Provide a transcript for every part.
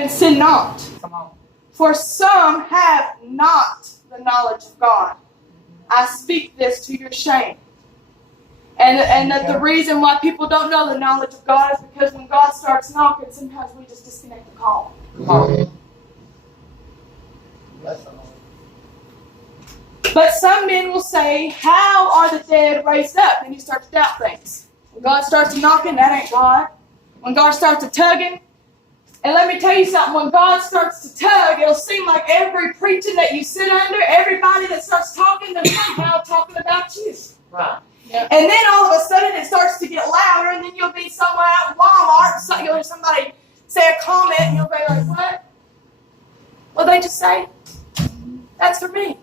and sin not. Come on. For some have not the knowledge of God. I speak this to your shame. And that the reason why people don't know the knowledge of God is because when God starts knocking, sometimes we just disconnect the call. Bless the Lord. But some men will say, how are the dead raised up? And you start to doubt things. When God starts knocking, that ain't God. When God starts to tugging, and let me tell you something, when God starts to tug, it'll seem like every preaching that you sit under, everybody that starts talking, they're somehow talking about you. Right. Yep. And then all of a sudden it starts to get louder, and then you'll be somewhere at Walmart, so you'll hear somebody say a comment, and you'll be like, what? What did they just say? That's for me.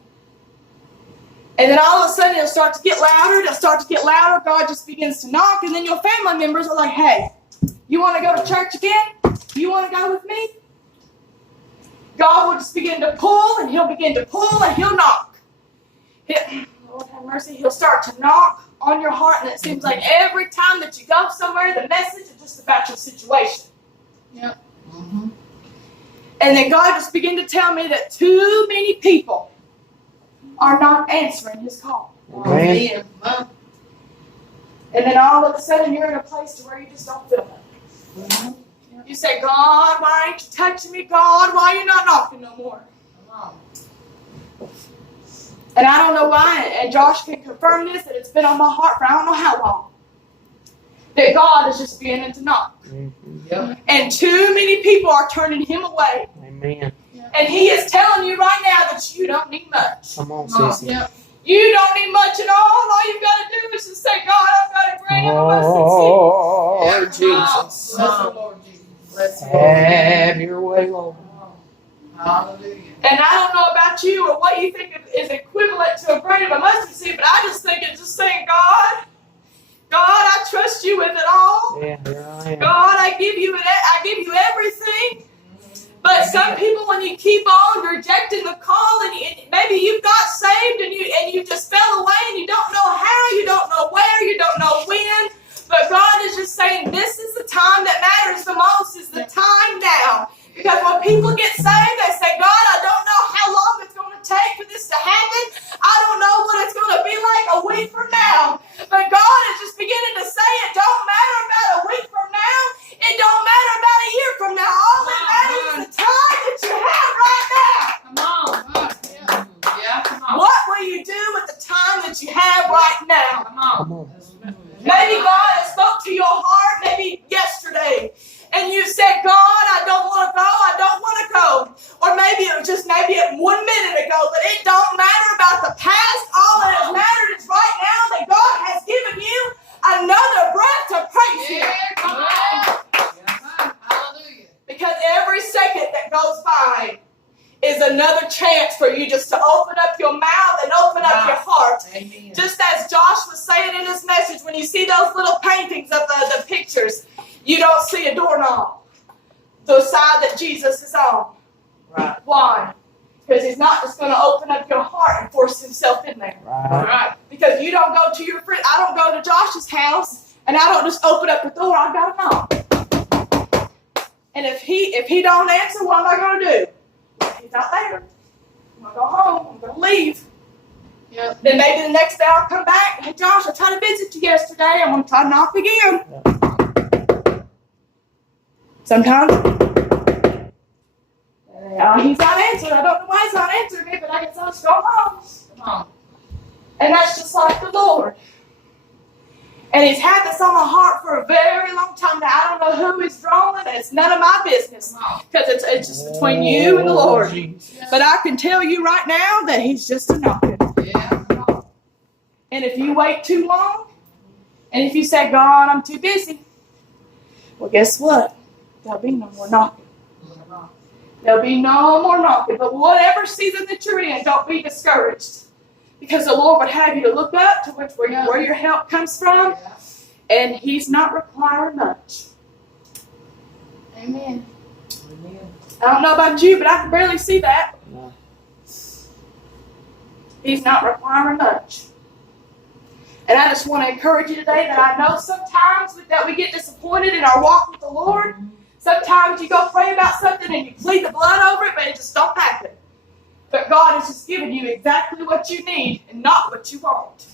And then all of a sudden it'll start to get louder, God just begins to knock, and then your family members are like, hey, you want to go to church again? You want to go with me? God will just begin to pull, and he'll begin to pull, and he'll knock. Lord have mercy, he'll start to knock on your heart, and it seems like every time that you go somewhere, the message is just about your situation. Yep. Mm-hmm. And then God just began to tell me that too many people are not answering his call. Amen. And then all of a sudden you're in a place to where you just don't feel nothing. Mm-hmm. You say, God, why ain't you touching me? God, why are you not knocking no more? And I don't know why, and Josh can confirm this, that it's been on my heart for I don't know how long. That God is just beginning to knock. Mm-hmm. Yep. And too many people are turning him away. Amen. And he is telling you right now that you don't need much. Come on, sissy. Yep. You don't need much at all you've got to do is just say, God, I've got a great Oh, Yes, Jesus. Bless the Lord Jesus. Bless the Lord. Have your way, Lord. Hallelujah. And I don't know about you or what you think is equivalent to a grain of a mustard seed, but I just think it's just saying, God, I trust you with it all. Yeah, here I am. God, I give you everything. But some people, when you keep on rejecting the call, and maybe you've got saved and you just fell away, and you don't know how, you don't know where, you don't know when. But God is just saying, this is the time that matters the most, is the time now. Because when people get saved, they say, God, I don't know how long it's going to take for this to happen. I don't know what it's going to be like a week from now. But God is just beginning to say, it don't matter about a week from now. It don't matter about a year from now. All that matters is the time that you have right now. Come on. Yeah, come on. What will you do with the time that you have right now? Come on. Come on. Maybe God has spoke to your heart maybe yesterday. And you said, God, I don't want to go. I don't want to go. Or maybe it was just 1 minute ago. But it don't matter about the past. All that has mattered is right now that God has given you another breath to praise Him. Yeah, come on. Hallelujah. Because every second that goes by is another chance for you just to open up your mouth and open up your heart. Amen. Just as Josh was saying in his message, when you see those little paintings of the pictures, you don't see a doorknob, the side that Jesus is on. Right. Why? Because He's not just going to open up your heart and force Himself in there. Right. Because you don't go to your friend. I don't go to Josh's house and I don't just open up the door. I've got to knock. And if he don't answer, what am I going to do? If He's not there, I'm going to go home. I'm going to leave. Yep. Then maybe the next day I'll come back. Hey, Josh, I tried to visit you yesterday. I'm going to try to knock again. Sometimes, He's not answering. I don't know why He's not answering me, but I guess I'll just go home. Come on. And that's just like the Lord. And He's had this on my heart for a very long time now. I don't know who He's drawing. It's none of my business. Because it's just between you and the Lord. But I can tell you right now that He's just a knocking. Yeah, come on. And if you wait too long, and if you say, God, I'm too busy, well, guess what? There'll be no more knocking. There'll be no more knocking. But whatever season that you're in, don't be discouraged. Because the Lord would have you to look up to where your help comes from. And He's not requiring much. Amen. Amen. I don't know about you, but I can barely see that. No. He's not requiring much. And I just want to encourage you today that I know sometimes that we get disappointed in our walk with the Lord. Sometimes you go pray about something and you plead the blood over it, but it just don't happen. But God is just giving you exactly what you need and not what you want.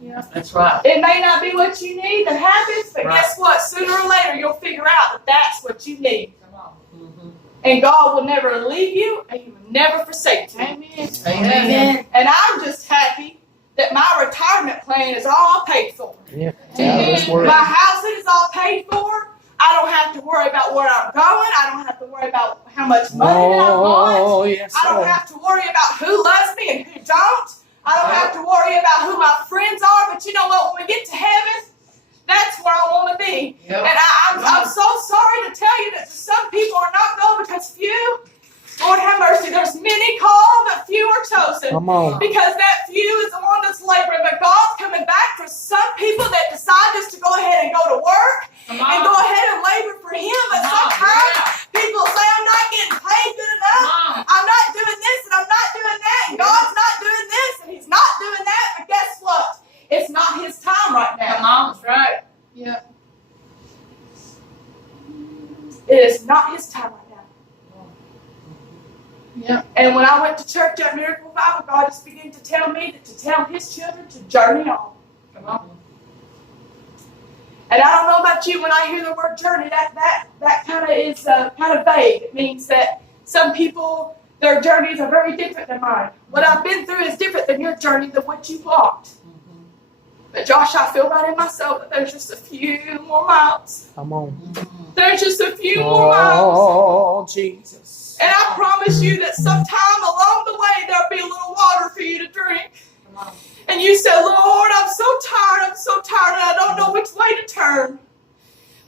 Yeah. That's right. It may not be what you need that happens, but Right. guess what? Sooner or later, you'll figure out that that's what you need. Come on. Mm-hmm. And God will never leave you, and He will never forsake you. Amen. Amen. And I'm just happy that my retirement plan is all paid for. Yeah. This My world. house is all paid for. I don't have to worry about where I'm going. I don't have to worry about how much money that I want. Oh, yes. I don't have to worry about who loves me and who don't. I don't have to worry about who my friends are. But you know what? When we get to heaven, that's where I want to be. Yep. And I'm so sorry to tell you that some people are not going because few, Lord have mercy, there's many called, but few are chosen. Come on. Because that few is the one that's laboring. But God's coming back for some people that decide just to go ahead and go to work Come and go ahead and labor for Him. But sometimes people say, I'm not getting paid good enough. I'm not doing this and I'm not doing that. And God's not doing this and He's not doing that. But guess what? It's not His time right now. Come on. That's right. Yeah. It is not His time right now. Yeah. And when I went to church at Miracle Bible, God just began to tell me that to tell His children to journey on. Come on. And I don't know about you, when I hear the word journey, that kind of is kind of vague. It means that some people, their journeys are very different than mine. What I've been through is different than your journey, than what you've walked. Mm-hmm. But Josh, I feel right in my soul that there's just a few more miles. Come on. Mm-hmm. There's just a few more miles. Oh, Jesus. And I promise you that sometime along the way, there'll be a little water for you to drink. Come on. And you said, Lord, I'm so tired, and I don't know which way to turn.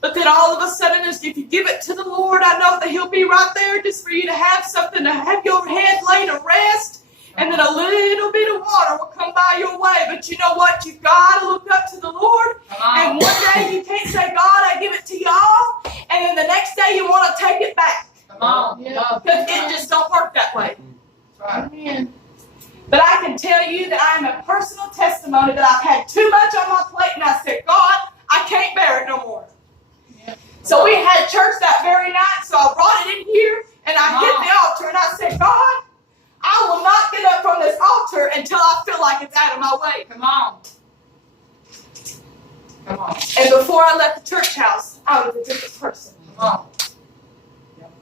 But then all of a sudden, if you give it to the Lord, I know that He'll be right there just for you to have something to have your head laid to rest. And then a little bit of water will come by your way. But you know what? You've got to look up to the Lord. And one day you can't say, God, I give it to y'all. And then the next day you want to take it back. Come on. Yeah. Because it just don't work that way. That's right. Amen. But I can tell you that I am a personal testimony that I've had too much on my plate, and I said, God, I can't bear it no more. Yeah. So we had church that very night, so I brought it in here, and I hit the altar, and I said, God, I will not get up from this altar until I feel like it's out of my way. Come on. Come on. And before I left the church house, I was a different person. Come on. Yep.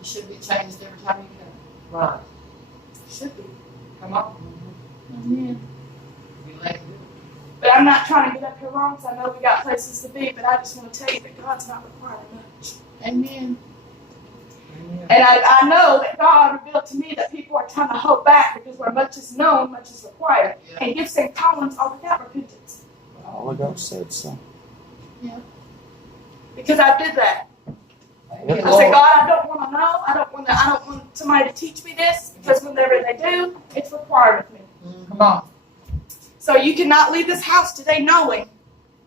You should be changed every time you come. Right. Should be. Come on. Amen. You let it do. But I'm not trying to get up here long, because I know we got places to be, but I just want to tell you that God's not requiring much. Amen. And I know that God revealed to me that people are trying to hold back because where much is known, much is required. Yeah. And gifts and callings are without repentance. The Holy Ghost said so. Because I did that. Good I Lord. said, God, I don't want to know. I don't want somebody to teach me this, because whenever they do, it's required of me. Come on. So you cannot leave this house today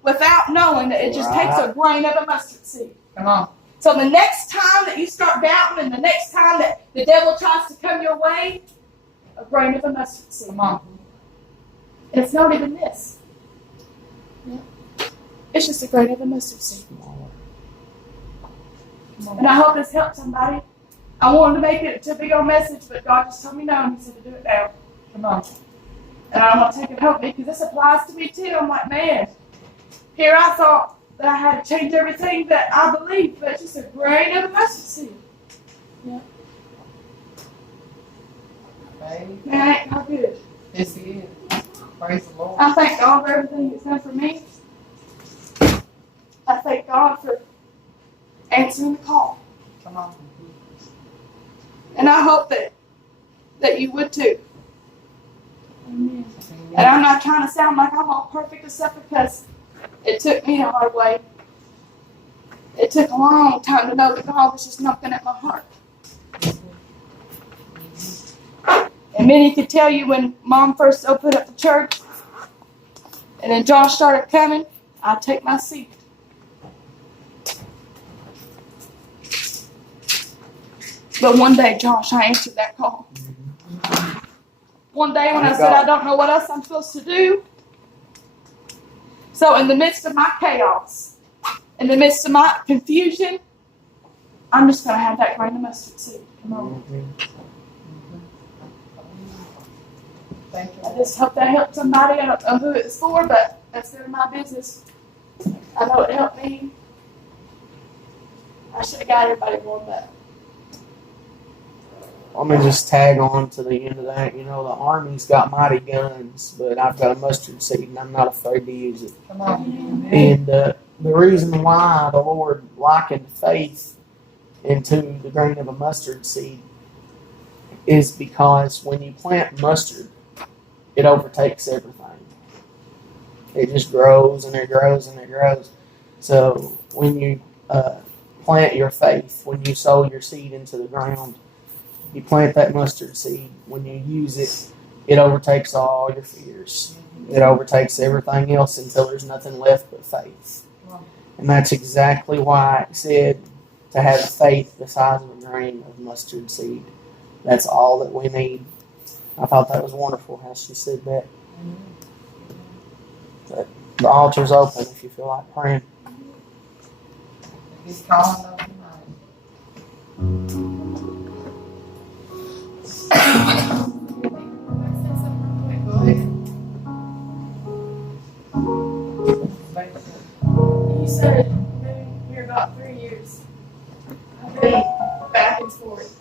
without knowing that it just takes a grain of a mustard seed. Come on. So the next time that you start doubting, and the next time that the devil tries to come your way, a grain of a mustard seed. Come on. And it's not even this. It's just a grain of a mustard seed. And I hope this helped somebody. I wanted to make it a big old message, but God just told me no, and He said to do it now. Come on. And I'm going to take it home because this applies to me too. I'm like, man, here I thought that I had to change everything that I believe, but it's just a grain of a mustard seed. Baby. Man, ain't how good. Yes, He is. Praise the Lord. I thank God for everything He's done for me. I thank God for answering the call. Come on. And I hope that you would too. Amen. And I'm not trying to sound like I'm all perfect and stuff, because it took me a hard way. It took a long time to know that God was just knocking at my heart. And many could tell you when Mom first opened up the church, and then Josh started coming, I'd take my seat. But one day, Josh, I answered that call. One day when I said, I don't know what else I'm supposed to do. So in the midst of my chaos, in the midst of my confusion, I'm just going to have that grain of mustard seed. Come on. Thank I you. just hope that helped somebody. I don't know who it's for, but that's none of my business. I know it helped me. I should have got everybody one, but Let me just tag on to the end of that. You know, the Army's got mighty guns, but I've got a mustard seed and I'm not afraid to use it. Come on. And the reason why the Lord likened faith into the grain of a mustard seed is because when you plant mustard, it overtakes everything. It just grows and it grows and it grows. So when you plant your faith, when you sow your seed into the ground, you plant that mustard seed. When you use it, it overtakes all your fears. It overtakes everything else until there's nothing left but faith. And that's exactly why it said to have faith the size of a grain of mustard seed. That's all that we need. I thought that was wonderful how she said that. But the altar's open if you feel like praying. He's calling up tonight. Go ahead. you said you've been here about 3 years. I've been back and forth.